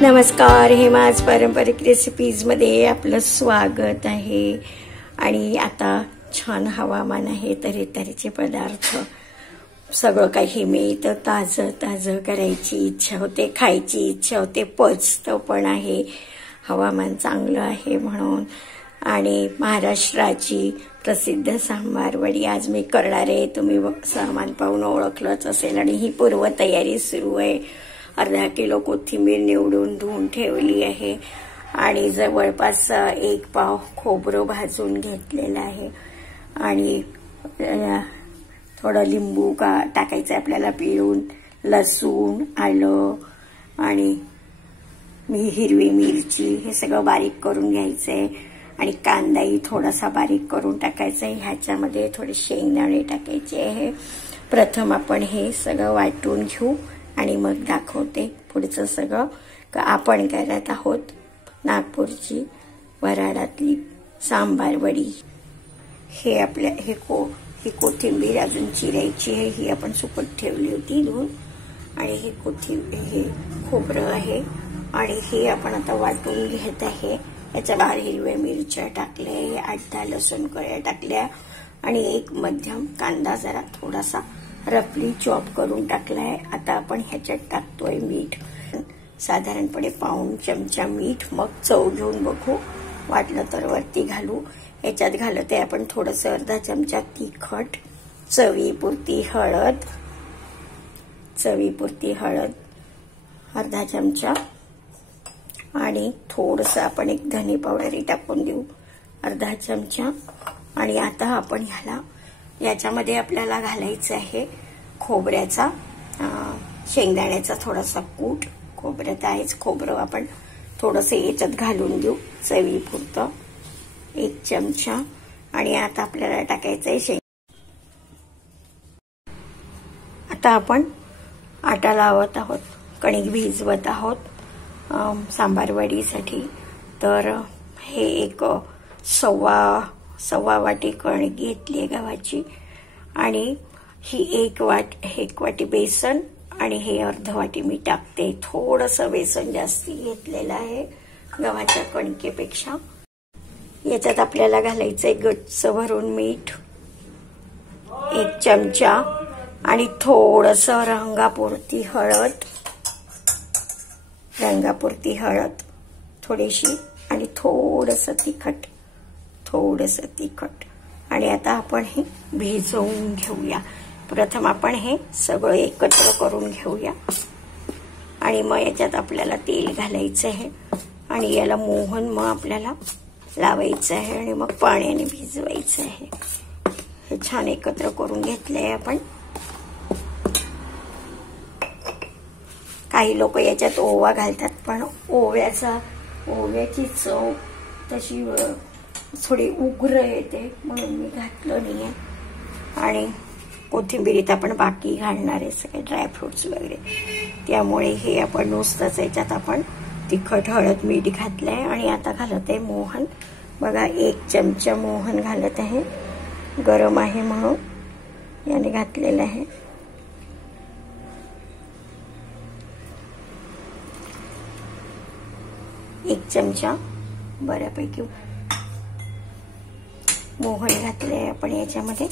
नमस्कार, हेमाज पारंपरिक रेसिपीजमध्ये आपलं स्वागत आहे। आणि आता छान हवामान आहे, तऱ्हेतऱ्हेचे पदार्थ सगळं काही मिळतं, ताजं ताजं करायची इच्छा होते, खायची इच्छा होते, पचतं पण आहे, हवामान चांगलं आहे म्हणून। आणि महाराष्ट्राची प्रसिद्ध सांबार वडी आज मी करणार आहे। तुम्ही सामान पाहून ओळखलंच असेल। आणि ही पूर्व तयारी सुरू आहे। अर्धा किलो कोथिंबीर निवडून धुवून ठेवली आहे आणि जवळपास 1 पाव खोबरं भाजून घेतलेलं आहे आणि थोडं लिंबू टाकायचं आपल्याला पिळून, लसूण, आलं आणि हिरवी मिरची हे सगळं बारीक करून घ्यायचंय आणि कांदाही थोडासा बारीक करून टाकायचा आहे। ह्याच्यामध्ये थोडे शेंगदाणे टाकायचे आहे। प्रथम आपण हे सगळं वाटून घेऊ आणि मग दाखवते पुढचं सगळं। आपण करत आहोत नागपूरची वऱ्हाडातली सांबार वडी। हे आपल्या ही कोथिंबीर अजून चिरायची आहे, ही आपण सुकत ठेवली होती धुवून। आणि ही हे खोबरं आहे आणि हे आपण आता वाटून घेत आहे। याच्या बाहेर हिरव्या मिरच्या टाकल्या, 8-10 लसूण कळ्या टाकल्या आणि एक मध्यम कांदा जरा थोडासा रफली चॉप करून टाकलाय। आता आपण ह्याच्यात टाकतोय मीठ, साधारणपणे पाऊण चमचा मीठ, मग चव घेऊन बघू, वाटलं तर वरती घालू। याच्यात घालत आहे आपण थोडंसं अर्धा चमचा तिखट, चवीपुरती हळद अर्धा चमचा आणि थोडंसं आपण एक धने पावडरही टाकून देऊ, अर्धा चमचा। आणि आता आपण याच्यामध्ये आपल्याला घालायचं आहे खोबऱ्याचा, शेंगदाण्याचा थोडासा कूट। खोबऱ्यात आहेच, खोबरं आपण थोडंसं याच्यात घालून देऊ चवीपुरतं, 1 चमचा। आणि आता आपल्याला टाकायचं आहे आता आपण आटा लावत आहोत, कणिक भिजवत आहोत सांबार वडीसाठी। तर हे एक सव्वा वाटी कणिक घेतली आहे गव्हाची आणि ही एक वाटी बेसन आणि हे अर्ध वाटी मी टाकते। थोडंसं बेसन जास्ती घेतलेलं आहे गव्हाच्या कणकेपेक्षा। याच्यात आपल्याला घालायचंय गच्च भरून मीठ, 1 चमचा आणि थोडंसं रंगापुरती हळद थोडीशी आणि थोडंसं तिखट। आणि आता आपण हे भिजवून घेऊया। प्रथम आपण हे सगळं एकत्र करून घेऊया आणि मग याच्यात आपल्याला तेल घालायचं आहे आणि याला मोहन मग आपल्याला लावायचं आहे आणि मग पाण्याने भिजवायचं आहे। हे छान एकत्र करून घेतलंय आपण। काही लोक याच्यात ओवा घालतात, पण ओव्याची चव तशी थोडी उग्र येते म्हणून मी घातलं नाहीये। आणि कोथिंबीरीत आपण बाकी घालणार आहे सगळे ड्रायफ्रुट्स वगैरे, त्यामुळे हे आपण नुसतंच याच्यात आपण तिखट, हळद, मीठ घातलंय। आणि आता घालत आहे मोहन, बघा 1 चमचा मोहन घालत आहे, गरम आहे म्हणून याने घातलेलं आहे। एक चमचा बऱ्यापैकी मोहन घातले आपण याच्यामध्ये,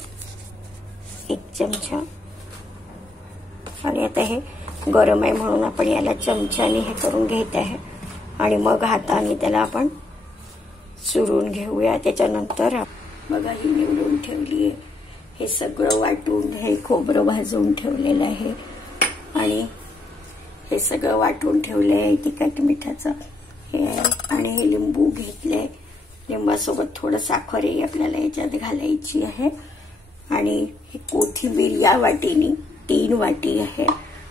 1 चमचा। आणि आता हे गरम आहे म्हणून आपण याला चमच्याने हे करून घेत आहे आणि मग हाताने त्याला आपण चुरून घेऊया। त्याच्यानंतर बघा ही निवडून ठेवली आहे, हे सगळं वाटून, हे खोबरं भाजून ठेवलेलं आहे आणि हे सगळं वाटून ठेवलं आहे तिखट मिठाचं हे आहे। आणि हे लिंबू घेतलंय, लिंबासोबत थोडं साखरही आपल्याला याच्यात घालायची आहे। आणि ही कोथिंबीर या वाटीने 3 वाटी आहे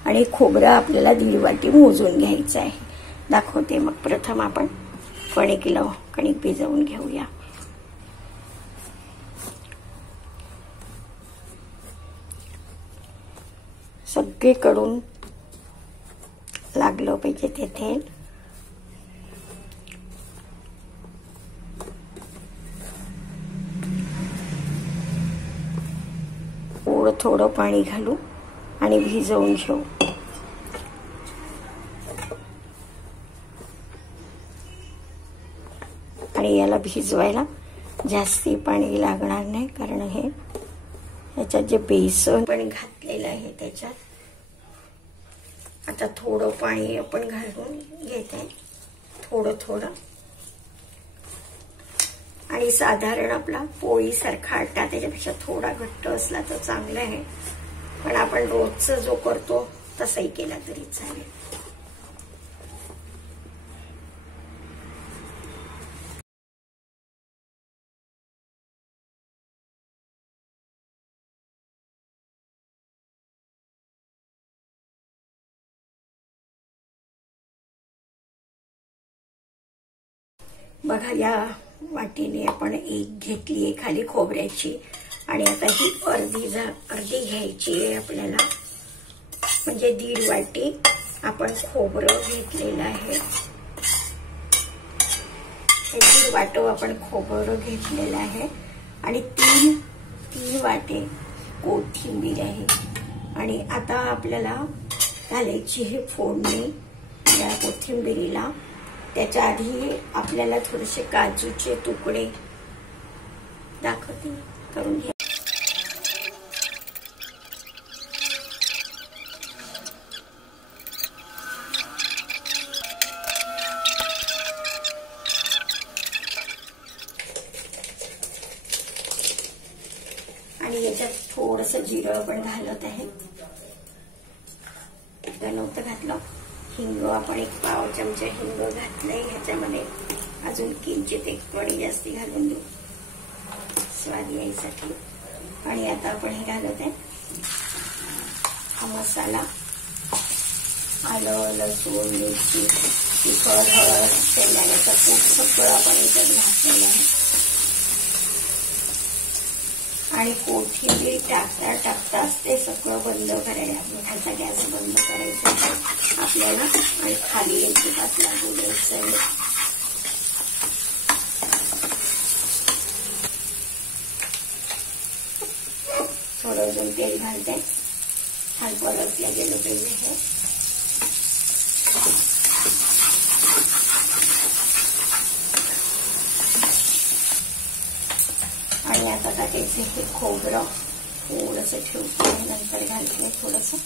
आणि खोबरं आपल्याला 1.5 वाटी मोजून घ्यायचं आहे। दाखवते मग। प्रथम आपण कणिक भिजवून घेऊया। सगळीकडून लागलं पाहिजे ते तेल। थोडं पाणी घालू आणि भिजवून घेऊ। आणि याला भिजवायला जास्ती पाणी लागणार नाही, कारण हे याच्यात जे बेसन पण घातलेलं आहे त्याच्यात. आता थोडं पाणी आपण घालून घेत आहे, थोडं थोडं. आणि साधारण आपला पोळीसारखा आटा, त्याच्यापेक्षा थोडा घट्ट असला तर चांगला आहे, पण आपण रोजचा जो करतो तसाही केला तरी चालेल. बघा, या वाटीने आपण एक घेतली खाली खोबऱ्याची, आणि आता ही अर्धी घ्यायची आहे आपल्याला. म्हणजे 1.5 वाटी आपण खोबरं घेतलेलं आहे. हे 1.5 वाटं आपण खोबरं घेतलेलं आहे. आणि 3 वाटे कोथिंबीर आहे. आणि आता आपल्याला घालायची ही फोडणी या कोथिंबीरीला. त्याच्या आधी आपल्याला थोडेसे काजूचे तुकडे दाखवते करून घ्या. आणि याच्यात थोडंसं जिरं पण घालत आहे, नव्हतं घातलं. हिंग आपण 1 पाव चमचा हिंग घातलंय ह्याच्यामध्ये. अजून किंचित 1 पळी जास्ती घालून देऊ स्वाद यायसाठी. आणि आता आपण हे घालत आहे हा मसाला. आलं, लसूण, मिरची, तिखट, हळद, शेंगदाण्याचं कूट सगळं आपण याच्यात घातलेलं आहे. आणि कोथिंबीर टाकताच ते सगळं बंद करायला, मोठाचा गॅस बंद करायचा आपल्याला. आणि खाली अजिबात लागू द्यायचं आहे. थोडं अजून तेल घालते, छान परतल्या गेलं पाहिजे हे. आणि आता टाकायचे हे खोबरं. थोडंसं ठेवते, नंतर घालते थोडंसं.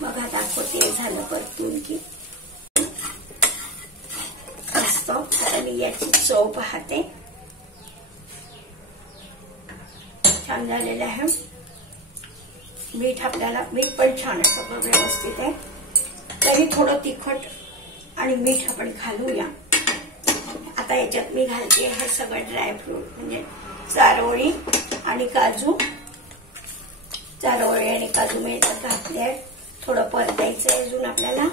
बघा, दाखवते झालं परतून की मस्त. आता मी याची चव पाहते. छान झालेलं आहे. मीठ पण छान आहे, सगळं व्यवस्थित आहे. तरी थोडं तिखट आणि मीठ आपण घालूया. आता याच्यात मी घालते हे सगळं ड्रायफ्रूट, म्हणजे चारोळी आणि काजू. चारोळी आणि काजू मी याच्यात घातले. थोडं परतायचं आहे अजून आपल्याला.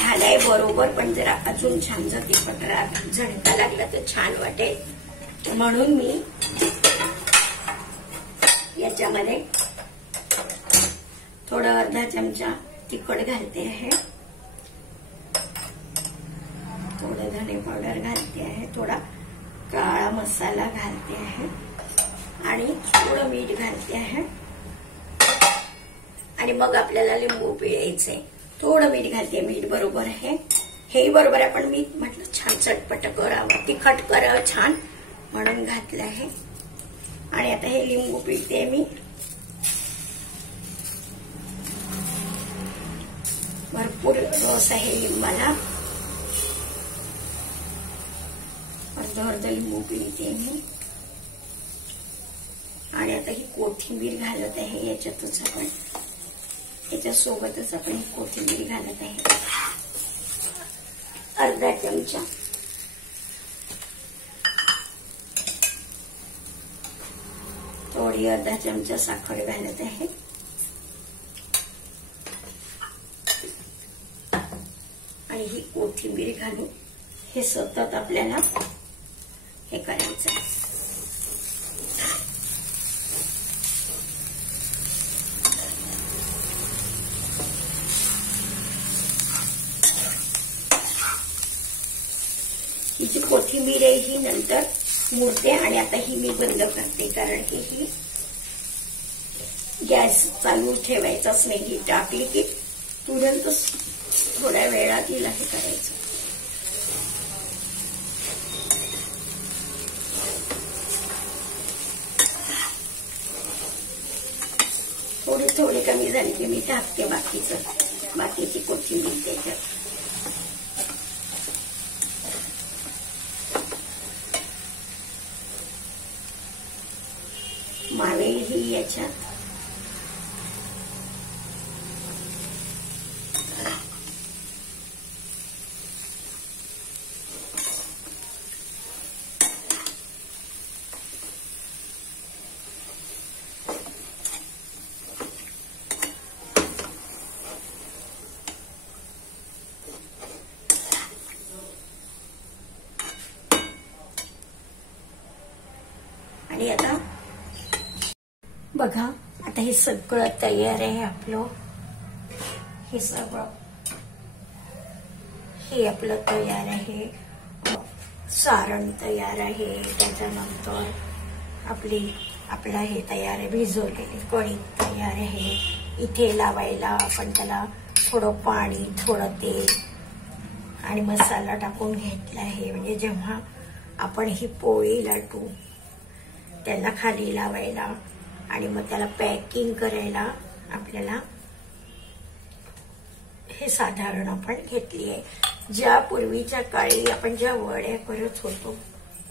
झालंय बरोबर, पण जरा अजून छान जर तिखट झणका लागला तर छान वाटेल, म्हणून मी याच्यामध्ये थोडं अर्धा चमचा तिखट घालते आहे. थोडं धने पावडर घालते आहे. थोडा काळा मसाला घालते आहे. आणि थोडं मीठ घालते आहे. आणि मग आपल्याला लिंबू पिळायचंय. थोडं मीठ घालते. मीठ बरोबर आहे, हेही बरोबर आहे, पण मी म्हटलं छान चटपट करावं, तिखट करावं छान, म्हणून घातलं आहे. आणि आता हे लिंबू पिळते मी. भरपूर रस आहे लिंबाला. अर्ध लिंबू पिळते मी. आणि आता ही कोथिंबीर घालत आहे याच्यातच आपण. याच्यासोबतच आपण कोथिंबीर घालत आहे अर्धा चमचा. थोडी अर्धा चमचा साखर घालत आहे. आणि ही कोथिंबीर घालून हे सतत आपल्याला हे करायचं आहे. ही जी कोथिंबीर आहे ही नंतर मुरते. आणि आता ही मी बंद करते, कारण ही गॅस चालू ठेवायचाच नाही. घी टाकली की तुरंतच थोड्या वेळात तिला हे करायचं. थोडी थोडी कमी झाली की मी टाकते बाकीची कोथिंबीर त्याच्यात. मावे ही याच्यात. आणि आता बघा, आता हे सगळं तयार आहे आपलं. हे सगळं हे आपलं तयार आहे. सारण तयार आहे. त्याच्यानंतर आपला हे तयार आहे. भिजवलेली कणिक तयार आहे. इथे लावायला आपण त्याला थोडं पाणी, थोडं तेल आणि मसाला टाकून घेतला आहे. म्हणजे जेव्हा आपण ही पोळी लाटू त्याला खाली लावायला आणि मग त्याला पॅकिंग करायला आपल्याला हे साधारण आपण घेतली आहे. ज्या पूर्वीच्या काळी आपण ज्या वड्या करत होतो,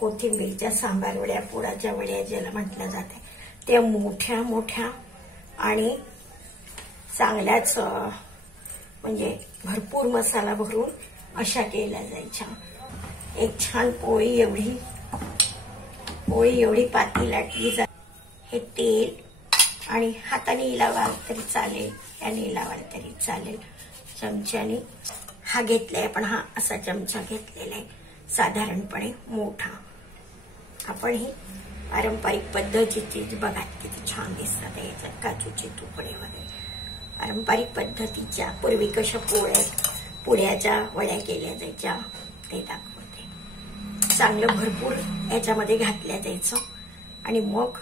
कोथिंबीरच्या सांबार वड्या, पुराच्या वड्या ज्याला म्हटलं जाते, त्या मोठ्या मोठ्या आणि चांगल्याच म्हणजे भरपूर मसाला भरून अशा केल्या जायच्या. एक छान पोळी एवढी पाती लाटली जाते. हे तेल आणि हाताने लावाल तरी चालेल, याने लावाल तरी चालेल. चमच्याने हा घेतलाय, पण हा असा चमचा घेतलेला आहे साधारणपणे मोठा. आपण ही पारंपरिक पद्धतीची बघा किती छान दिसतात याच्यात काजूचे तुकडे वगैरे. पारंपरिक पद्धतीच्या पूर्वी कशा पुड्याच्या वड्या केल्या जायच्या ते दाखवते. चांगलं भरपूर याच्यामध्ये घातल्या जायचं आणि मग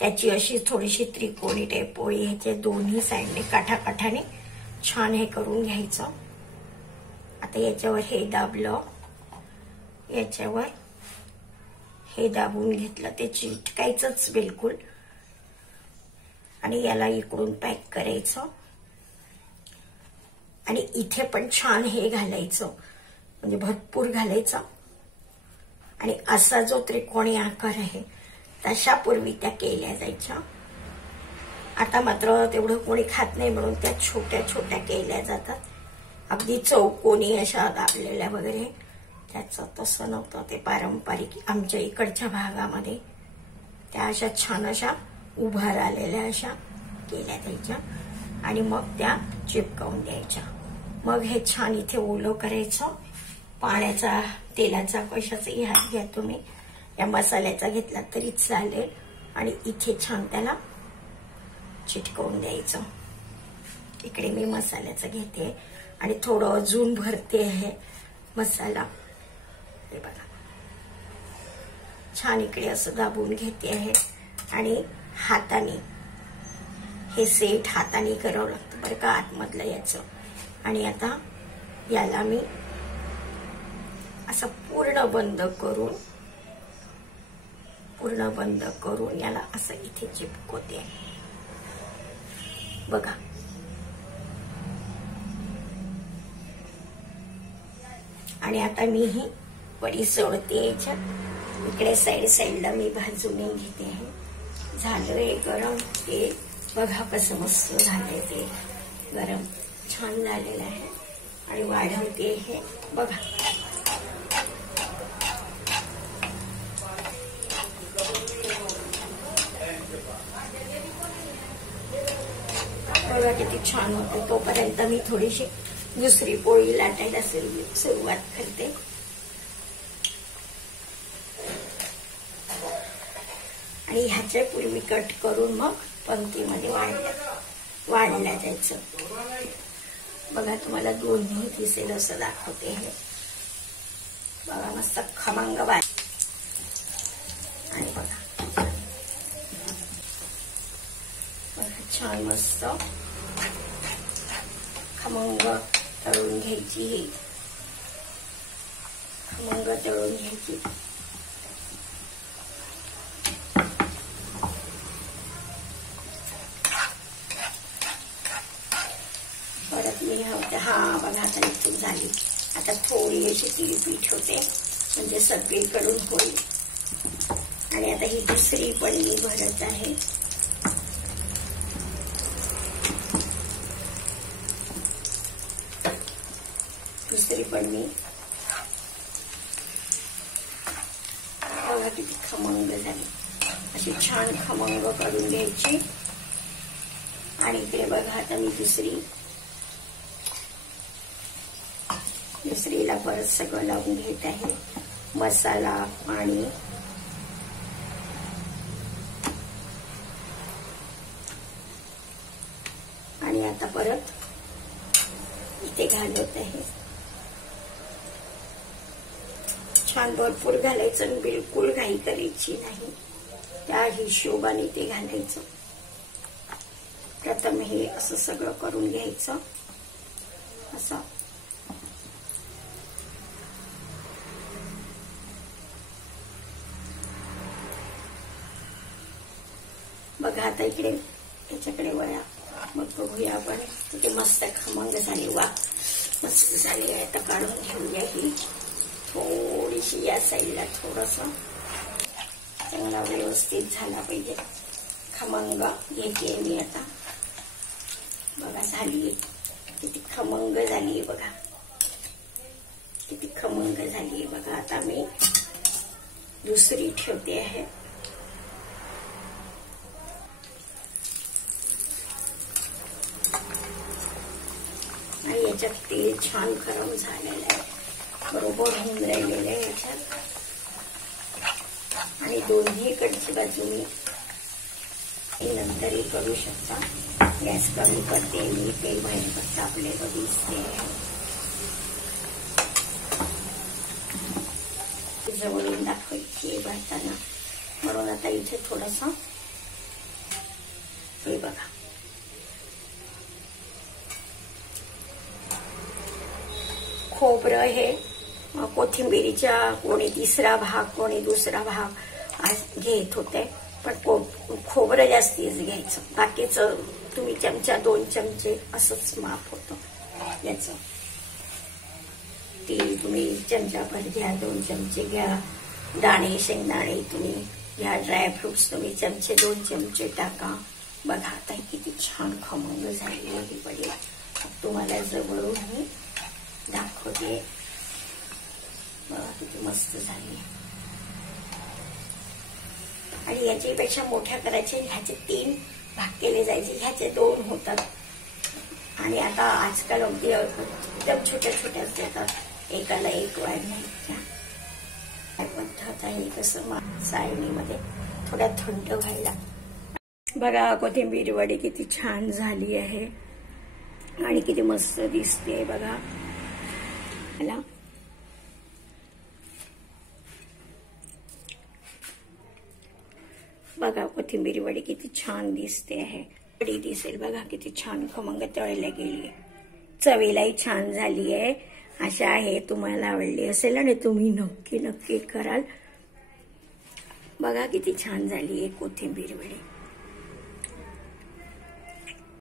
त्याची अशी थोडीशी त्रिकोणी टाईप पोळी ह्याच्या दोन्ही साईडने काठाकाठाने छान हे करून घ्यायचं. आता याच्यावर हे दाबलं, याच्यावर हे दाबून घेतलं, ते चिटकायचंच बिलकुल. आणि याला इकडून पॅक करायचं आणि इथे पण छान हे घालायचं, म्हणजे भरपूर घालायचं. आणि असा जो त्रिकोणी आकार आहे तशा पूर्वी त्या केल्या जायच्या. आता मात्र तेवढं कोणी खात नाही म्हणून त्या छोट्या छोट्या केल्या जातात, अगदी चौकोनी अशा दाबलेल्या वगैरे. त्याचं तसं नव्हतं, ते पारंपरिक आमच्या इकडच्या भागामध्ये त्या अशा छान अशा उभा राहिलेल्या अशा केल्या जायच्या आणि मग त्या चिपकावून द्यायच्या. मग हे छान इथे ओलं करायचं. पाण्याचा, तेलाचा, कशाचाही हात घ्या तुम्ही, या मसाल्याचा घेतला तरी चालेल. आणि इथे छान त्याला चिटकवून द्यायचं. इकडे मी मसाल्याचं घेते आणि थोडं अजून भरते आहे मसाला. हे बघा छान इकडे असं दाबून घेते आहे आणि हाताने हे सेट हाताने करावं लागतं बरं का आतमधलं याचं. आणि आता याला मी असं पूर्ण बंद करून याला असं इथे चिपकवते बघा. आणि आता मी ही वडी सोडते याच्यात. इकडे साईडला मी भाजून घेते आहे. झालंय गरम तेल बघा कसं मस्त झालंय ते गरम, छान झालेलं आहे. आणि वाढवते हे बघा. बघा किती छान होतं. तोपर्यंत मी थोडीशी दुसरी पोळी लाटायला सुरुवात करते. आणि ह्याच्या पूर्वी कट करून मग पंक्तीमध्ये वाढल्या जायचं. बघा तुम्हाला दोन्ही दिसेल असं दाखवते हे बघा. मस्त खमंग वाढ. आणि बघा छान मस्त खमंग तळून घ्यायची. खमंग तळून घ्यायची. परत मी हा बघा आता इथून झाली. आता थोडी अशी तिळी पीठ होते म्हणजे सगळीकडून होईल. आणि आता ही दुसरी पण मी भरत आहे. दुसरी पण मी बघा किती खमंग झाली. अशी छान खमंग करून घ्यायची. आणि इकडे बघा आता मी दुसरीला परत सगळं लावून घेत आहे. मसाला पाणी आणि आता परत इथे घालत आहे. छान भरपूर घालायचं आणि बिलकुल घाई करायची नाही. त्या हिशोबाने ते घालायचं. प्रथम हे असं सगळं करून घ्यायचं. असं बघा आता इकडे त्याच्याकडे वळा. मग बघूया आपण. तिथे मस्त खमंग झाली. वा मस्त झाली. आता काढून घेऊया. ही थोडीशी या साईडला थोडस चांगला व्यवस्थित झाला पाहिजे. खमंग घेते मी आता. बघा झाली. किती खमंग झाली बघा. किती खमंग झाली बघा. आता मी दुसरी ठेवते आहे. आणि याच्यात तेल छान गरम झालेलं आहे. बरोबर होऊन राहिलेलं आहे याच्यात. आणि दोन्हीकडची बाजू मी नंतरही करू शकता. गॅस कमी करते मी. तेल बाहेर तापलेलं दिसते. जवळून दाखवायची भरताना म्हणून आता इथे थोडस हे बघा. खोबरं हे कोथिंबीरीच्या कोणी तिसरा भाग कोणी दुसरा भाग आज घेत होते. पण खोबरं जास्तीच घ्यायचं. बाकीचं तुम्ही चमचा 2 चमचे असंच माप होतं याचं. तेल तुम्ही चमचाभर घ्या. 2 चमचे घ्या. दाणे शेंगदाणे तुम्ही घ्या. ड्रायफ्रुट्स तुम्ही 2 चमचे टाका. बघा आता किती छान खमंग झाली आहे वडी. तुम्हाला जवळून मी दाखवते. बघा किती मस्त झाली. आणि याच्यापेक्षा मोठ्या करायचे. ह्याचे 3 भाग केले जायचे. ह्याचे 2 होतात. आणि आता आजकाल अगदी एकदम छोट्या छोट्याच देतात. एकाला एक वाढण्याच्या पद्धत आहे. कसं सायनीमध्ये थोड्या थंड व्हायला. बघा कोथिंबीर वडी किती छान झाली आहे. आणि किती मस्त दिसते बघा. मला बघा कोथिंबीर वडी किती छान दिसते आहे. वडी दिसेल बघा किती छान खमंग तळल्या गेली. चवीलाही छान झाली आहे. आशा आहे तुम्हाला आवडली असेल आणि तुम्ही नक्की कराल. बघा किती छान झाली आहे कोथिंबीर वडी.